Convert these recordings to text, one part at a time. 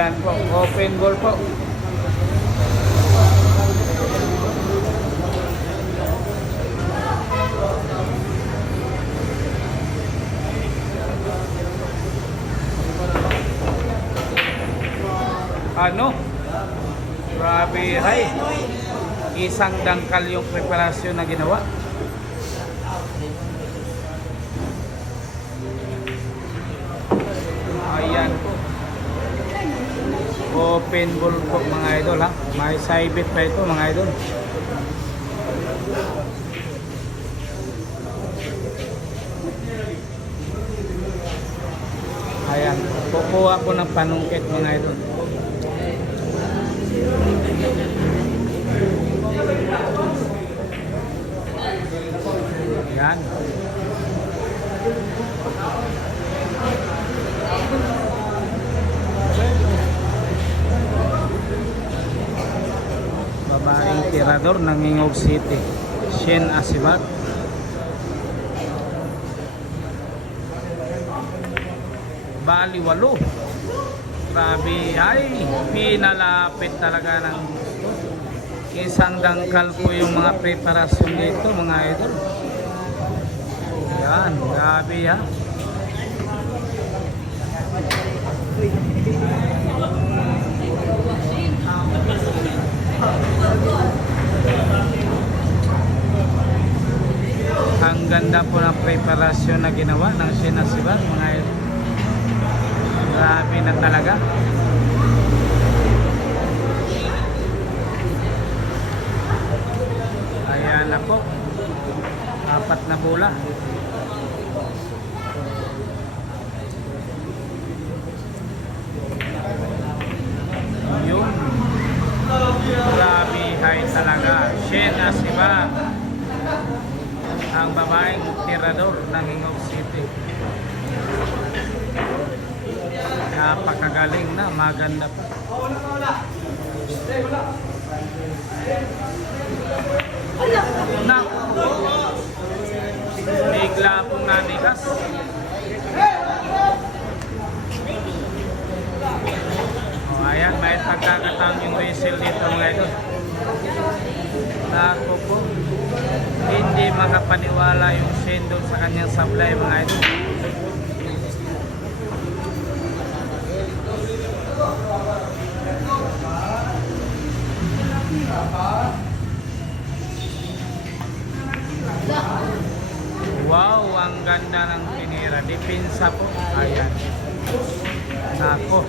Ayan po, open ball po. Ano? Grabe, hay. Isang dangkal yung preparasyon na ginawa. Ayan po. Open ball po mga idol ha. May side bet pa ito mga idol. Ayan. Kukuha ko ng panungkit mga idol. Yan. Babaeng tirador ng Ingog City, Shen Asibat. Bali 8. Grabe ay pinalapit talaga ng isang dangkal po yung mga preparasyon dito mga idol. Yan, grabe ha. Ang ganda po ng preparasyon na ginawa ng Shen Asibat mga idol. Grabe na talaga. Ayan na po. 4 na bola. Yun. Grabe high talaga. Shen Asibat, ang babaeng tirador ng Ingog City. Napakagaling na, maganda pa. Na, bigla pong nanigas. Ayan, may pagkakataon yung whistle dito mga idol. Nako po, hindi makapaniwala yung Shen doon sa kanyang sablay mga idol. Wow, ang ganda ng tinira. Depensa po. Ayan. Nako.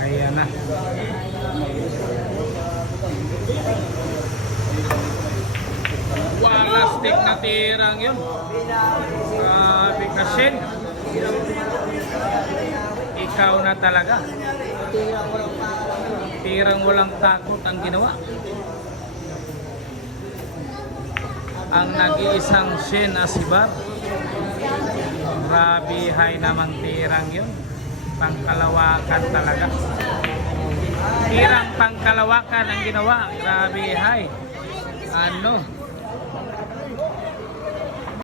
Ayan na. Wala stick na tirang yun. Grabe ka, Shen. Ikaw na talaga. Tirang walang takot ang ginawa. Ang nag-iisang Shen Asibat. Grabe high namang tirang yun. Pangkalawakan talaga. Tirang pangkalawakan ang ginawa. Grabe high. Ano?